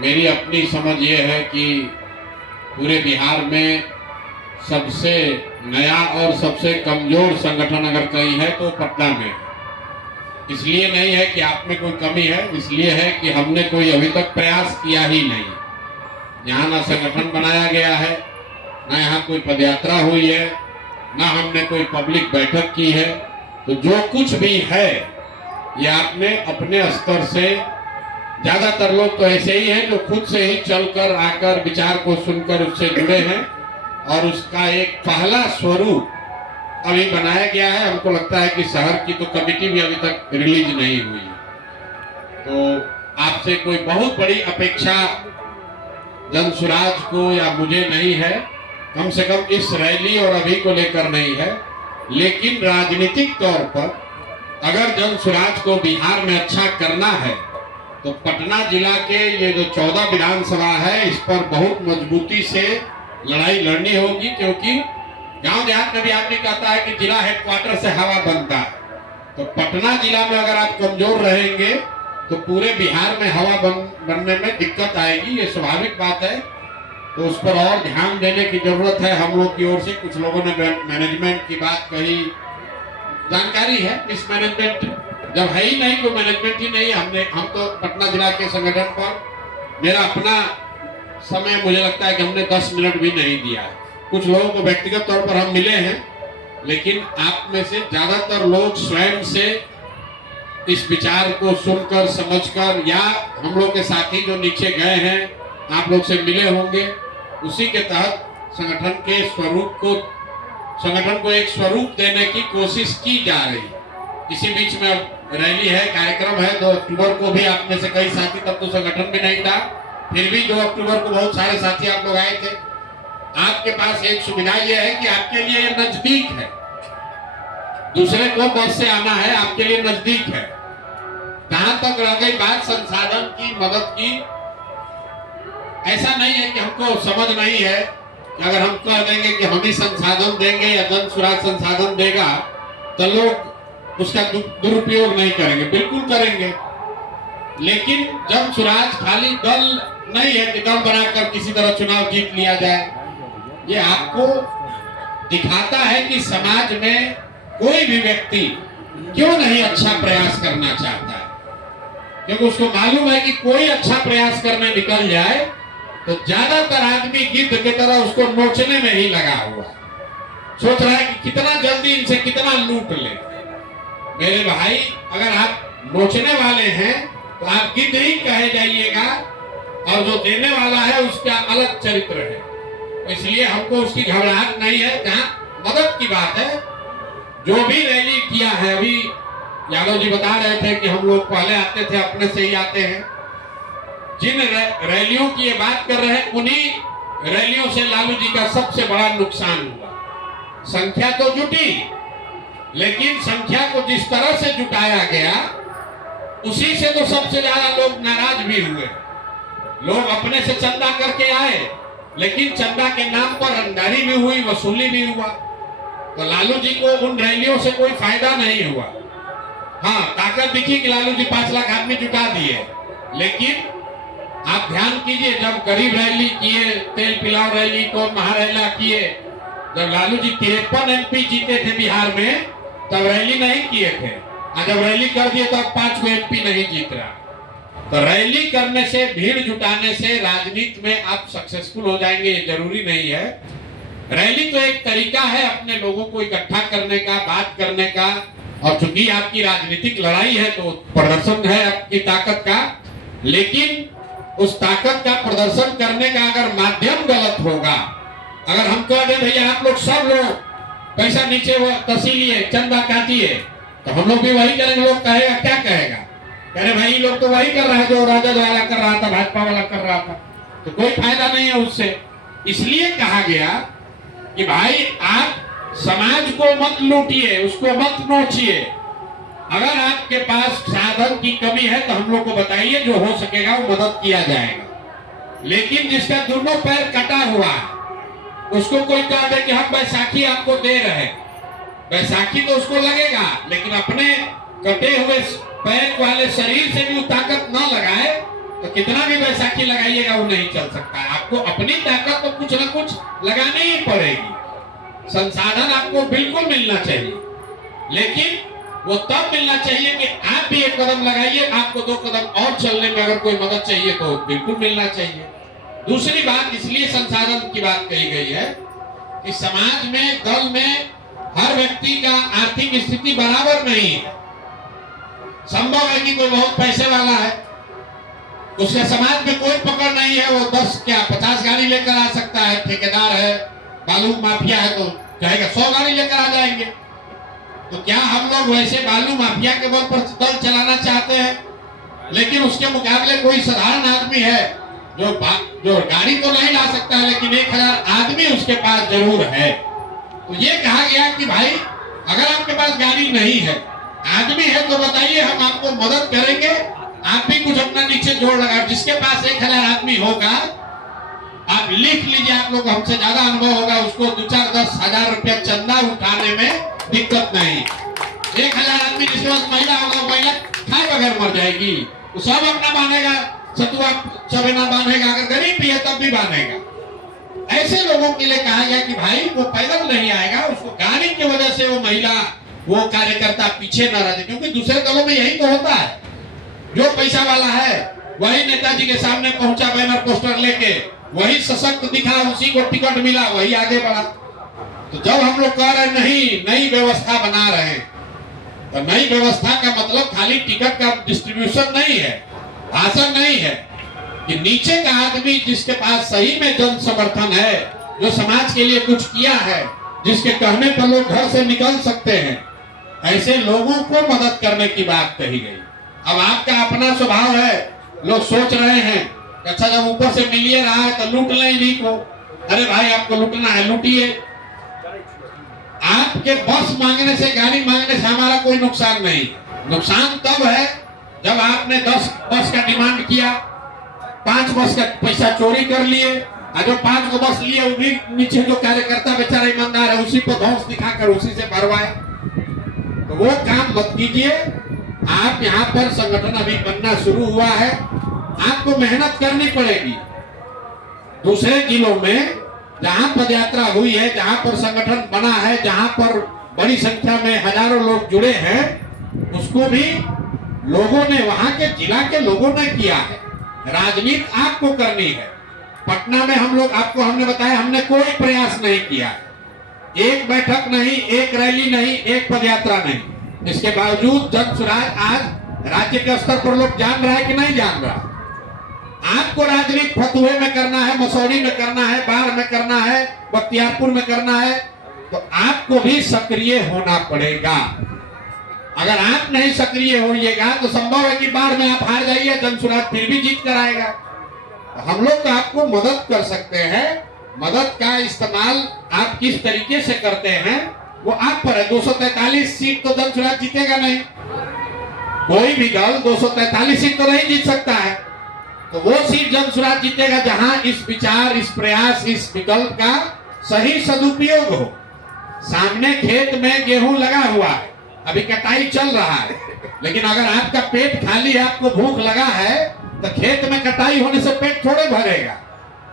मेरी अपनी समझ ये है कि पूरे बिहार में सबसे नया और सबसे कमजोर संगठन अगर कहीं है तो पटना में। इसलिए नहीं है कि आप में कोई कमी है, इसलिए है कि हमने कोई अभी तक प्रयास किया ही नहीं। यहाँ ना संगठन बनाया गया है, ना यहाँ कोई पदयात्रा हुई है, ना हमने कोई पब्लिक बैठक की है। तो जो कुछ भी है ये आपने अपने स्तर से, ज्यादातर लोग तो ऐसे ही हैं जो खुद से ही चलकर आकर विचार को सुनकर उससे जुड़े हैं और उसका एक पहला स्वरूप अभी बनाया गया है। हमको लगता है कि शहर की तो कमेटी भी अभी तक रिलीज नहीं हुई है। तो आपसे कोई बहुत बड़ी अपेक्षा जनसुराज को या मुझे नहीं है, कम से कम इस रैली और अभी को लेकर नहीं है। लेकिन राजनीतिक तौर पर अगर जनसुराज को बिहार में अच्छा करना है तो पटना जिला के ये जो 14 विधानसभा है इस पर बहुत मजबूती से लड़ाई लड़नी होगी, क्योंकि गांव देहात में भी आदमी कहता है कि जिला हेडक्वार्टर से हवा बनता है। तो पटना जिला में अगर आप कमजोर रहेंगे तो पूरे बिहार में हवा बनने में दिक्कत आएगी, ये स्वाभाविक बात है। तो उस पर और ध्यान देने की जरूरत है हम लोग की ओर से। कुछ लोगों ने मैनेजमेंट की बात कही, जानकारी है मिसमैनेजमेंट जब है ही नहीं, कोई मैनेजमेंट ही नहीं। हम तो पटना जिला के संगठन पर मेरा अपना समय मुझे लगता है कि हमने 10 मिनट भी नहीं दिया है। कुछ लोगों को व्यक्तिगत तौर पर हम मिले हैं, लेकिन आप में से ज्यादातर लोग स्वयं से इस विचार को सुनकर समझकर, या हम लोग के साथी जो नीचे गए हैं आप लोग से मिले होंगे, उसी के तहत संगठन को एक स्वरूप देने की कोशिश की जा रही। इसी बीच में रैली है, कार्यक्रम है 2 अक्टूबर को भी। आप में से कई साथी तब तो संगठन में नहीं था, फिर भी 2 अक्टूबर को बहुत सारे साथी आप लोग आए थे। आपके पास एक सुविधा यह है कि आपके लिए ये नजदीक है, दूसरे को बस से आना है, आपके लिए नजदीक है। कहां तक रह गई बात संसाधन की, मदद की, ऐसा नहीं है कि हमको समझ नहीं है कि अगर हम कह देंगे कि हम ही संसाधन देंगे या जनसुराज संसाधन देगा तो लोग उसका दुरुपयोग नहीं करेंगे, बिल्कुल करेंगे। लेकिन जनसुराज खाली दल नहीं है कि दल बनाकर किसी तरह चुनाव जीत लिया जाए। ये आपको दिखाता है कि समाज में कोई भी व्यक्ति क्यों नहीं अच्छा प्रयास करना चाहता है, क्योंकि उसको मालूम है कि कोई अच्छा प्रयास करने निकल जाए तो ज्यादातर आदमी गिद्ध की तरह उसको नोचने में ही लगा हुआ है, सोच रहा है कि कितना जल्दी इनसे कितना लूट ले। मेरे भाई, अगर आप नोचने वाले हैं तो आप गिद्ध ही कहे जाइएगा, और जो देने वाला है उसका अलग चरित्र है। तो इसलिए हमको उसकी घबराहट नहीं है। जहां मदद की बात है, जो भी रैली किया है, अभी यादव जी बता रहे थे कि हम लोग पहले आते थे, अपने से ही आते हैं। जिन रैलियों की ये बात कर रहे हैं, उन्हीं रैलियों से लालू जी का सबसे बड़ा नुकसान हुआ। संख्या तो जुटी, लेकिन संख्या को जिस तरह से जुटाया गया उसी से तो सबसे ज्यादा लोग नाराज भी हुए। लोग अपने से चंदा करके आए, लेकिन चंदा के नाम पर रंगदारी भी हुई, वसूली भी हुआ। तो लालू जी को उन रैलियों से कोई फायदा नहीं हुआ। हाँ, ताकत दिखी कि लालू जी 5 लाख आदमी जुटा दिए, लेकिन आप ध्यान कीजिए, जब गरीब रैली किए, तेल पिलाओ रैली को महारैला किए, जब लालू जी 53 MP जीते थे बिहार में, तब रैली नहीं किए थे। और जब रैली कर दिए तब 5 MP नहीं जीत रहा। तो रैली करने से, भीड़ जुटाने से राजनीति में आप सक्सेसफुल हो जाएंगे ये जरूरी नहीं है। रैली तो एक तरीका है अपने लोगों को इकट्ठा करने का, बात करने का, और चूंकि आपकी राजनीतिक लड़ाई है तो प्रदर्शन है आपकी ताकत का। लेकिन उस ताकत का प्रदर्शन करने का अगर माध्यम गलत होगा, अगर हम कह दें भैया आप लोग सब लोग पैसा नीचे तसीलिए, चंदा काटिए, तो हम लोग भी वही करेंगे। लोग कहेगा, क्या कहेगा, कह रहे भाई लोग तो वही कर रहा है जो राजद वाला कर रहा था, भाजपा वाला कर रहा था, तो कोई फायदा नहीं है उससे। इसलिए कहा गया कि भाई आप समाज को मत लूटिए, उसको मत नोचिए। अगर आपके पास साधन की कमी है तो हम लोग को बताइए, जो हो सकेगा वो मदद किया जाएगा। लेकिन जिसका दोनों पैर कटा हुआ है उसको कोई कह दे कि हम बैसाखी आपको दे रहे हैं, बैसाखी तो उसको लगेगा, लेकिन अपने कटे हुए पैर वाले शरीर से भी वो ताकत न लगाए तो कितना भी बैसाखी लगाइएगा वो नहीं चल सकता है। आपको अपनी ताकत तो कुछ ना कुछ लगानी ही पड़ेगी। संसाधन आपको बिल्कुल मिलना चाहिए, लेकिन वो तब मिलना चाहिए कि आप भी एक कदम लगाइए, आपको 2 कदम और चलने में अगर कोई मदद चाहिए तो बिल्कुल मिलना चाहिए। दूसरी बात इसलिए संसाधन की बात कही गई है कि समाज में, दल में हर व्यक्ति का आर्थिक स्थिति बराबर नहीं है। संभव है कि कोई बहुत पैसे वाला है, उसके समाज में कोई पकड़ नहीं है, वो 10 क्या 50 गाड़ी लेकर आ सकता है। ठेकेदार है, बालू माफिया है तो कहेगा 100 गाड़ी लेकर आ जाएंगे। तो क्या हम लोग वैसे बालू माफिया के बल पर दल चलाना चाहते हैं? लेकिन उसके मुकाबले कोई साधारण आदमी है जो गाड़ी तो नहीं ला सकता है, लेकिन 1000 आदमी उसके पास जरूर है। तो ये कहा गया कि भाई अगर आपके पास गाड़ी नहीं है, आदमी है, तो बताइए, हम आपको मदद करेंगे। आप भी कुछ अपना नीचे जोड़ लगा। जिसके पास 1000 आदमी होगा, आप लिख लीजिए, आप लोग हमसे ज्यादा अनुभव होगा, उसको 2-4-10 हजार रुपया चंदा उठाने में दिक्कत नहीं। 1000 आदमी जिसके पास महिला होगा, महिला खाए बगैर मर जाएगी, तो सब अपना बांधेगा, सतुआ चबेना बांधेगा, अगर गरीब भी है तब भी बांधेगा। ऐसे लोगों के लिए कहा गया कि भाई वो पैदल नहीं आएगा, उसको गाड़ी की वजह से वो महिला, वो कार्यकर्ता पीछे न रहे, क्योंकि दूसरे दलों में यही तो होता है। जो पैसा वाला है वही नेताजी के सामने पहुंचा बैनर पोस्टर लेके, वही सशक्त दिखा, उसी को टिकट मिला, वही आगे बढ़ा। तो जब हम लोग कह रहे नहीं, नई व्यवस्था बना रहे हैं, तो नई व्यवस्था का मतलब खाली टिकट का डिस्ट्रीब्यूशन नहीं है, भाषण नहीं है, कि नीचे का आदमी जिसके पास सही में जन समर्थन है, जो समाज के लिए कुछ किया है, जिसके कहने पर लोग घर से निकल सकते हैं, ऐसे लोगों को मदद करने की बात कही गई। अब आपका अपना स्वभाव है, लोग सोच रहे हैं अच्छा जब ऊपर से मिलिए रहा है तो लूट लें इन्हीं को। अरे भाई आपको लूटना है, लूटिए। आपके बस मांगने से, गाड़ी मांगने से हमारा कोई नुकसान नहीं। नुकसान तब है जब आपने 10 बस का डिमांड किया, 5 बस का पैसा चोरी कर लिए, और जो 5 को बस लिए वो भी नीचे जो कार्यकर्ता बेचारा ईमानदार है उसी को धौंस दिखाकर उसी से भरवाए। तो वो काम मत कीजिए। आप यहाँ पर संगठन अभी बनना शुरू हुआ है, आपको मेहनत करनी पड़ेगी। दूसरे जिलों में जहां पदयात्रा हुई है, जहां पर संगठन बना है, जहां पर बड़ी संख्या में हजारों लोग जुड़े हैं, उसको भी लोगों ने, वहां के जिला के लोगों ने किया है। राजनीति आपको करनी है। पटना में हम लोग, आपको हमने बताया, हमने कोई प्रयास नहीं किया, एक बैठक नहीं, एक रैली नहीं, एक पदयात्रा नहीं। इसके बावजूद जन स्वराज आज राज्य के स्तर पर लोग जान रहा है कि नहीं जान रहा। आपको राजनीति फतुहे में करना है, मसौरी में करना है, बाढ़ में करना है, बख्तियारपुर में करना है, तो आपको भी सक्रिय होना पड़ेगा। अगर आप नहीं सक्रिय होइएगा तो संभव है कि बाढ़ में आप हार जाइए, जन स्वराज फिर भी जीत कर आएगा। तो हम लोग तो आपको मदद कर सकते हैं। मदद का इस्तेमाल आप किस तरीके से करते हैं वो आप पर है। 243 सीट तो जन स्वराज जीतेगा नहीं, कोई भी दल 243 सीट तो नहीं जीत सकता है। तो वो सीट जन स्वराज जीतेगा जहां इस विचार, इस प्रयास, इस विकल्प का सही सदुपयोग हो। सामने खेत में गेहूं लगा हुआ है, अभी कटाई चल रहा है, लेकिन अगर आपका पेट खाली है, आपको भूख लगा है, तो खेत में कटाई होने से पेट थोड़े भरेगा।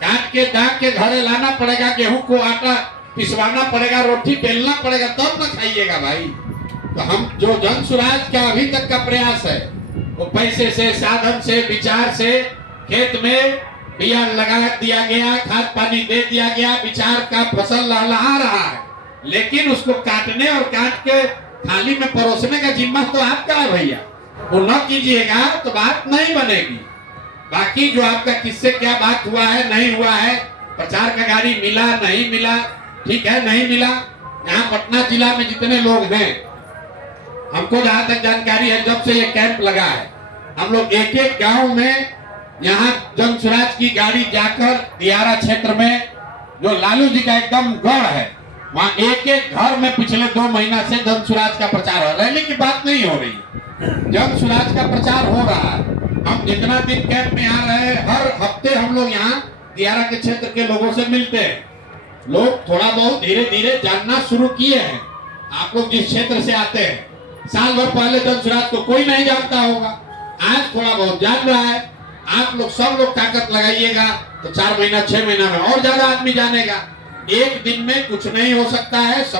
काट के दाग के घरे लाना पड़ेगा, गेहूं को आटा पिसवाना पड़ेगा, रोटी बेलना पड़ेगा, तब ना खाइएगा भाई। तो हम जो जन स्वराज का अभी तक का प्रयास है वो पैसे से, साधन से, विचार से, खेत में बिया लगा दिया गया, खाद पानी दे दिया गया, विचार का फसल लहलहा रहा है, लेकिन उसको काटने और काट के थाली में परोसने का जिम्मा तो आपका है भैया। वो न कीजिएगा तो बात नहीं बनेगी। बाकी जो आपका किससे क्या बात हुआ है, नहीं हुआ है, प्रचार का गाड़ी मिला नहीं मिला, ठीक है नहीं मिला। यहाँ पटना जिला में जितने लोग हैं, हमको जहां तक जानकारी है, जब से ये कैंप लगा है, हम लोग एक एक गांव में यहाँ जन स्वराज की गाड़ी जाकर दियारा क्षेत्र में जो लालू जी का एकदम गढ़ है, वहाँ एक एक घर में पिछले 2 महीना से जन स्वराज का प्रचार हो। रैली की बात नहीं हो रही, जन स्वराज का प्रचार हो रहा है। हम जितना दिन कैंप में आ रहे हैं, हर हफ्ते हम लोग यहाँ दियारा के क्षेत्र के लोगों से मिलते हैं। लोग थोड़ा बहुत धीरे धीरे जानना शुरू किए हैं। आप लोग जिस क्षेत्र से आते हैं, साल भर पहले जन स्वराज को कोई नहीं जानता होगा, आज थोड़ा बहुत जान रहा है। आप लोग सब लोग ताकत लगाइएगा तो 4 महीना 6 महीना में और ज्यादा आदमी जानेगा। एक दिन में कुछ नहीं हो सकता है। सब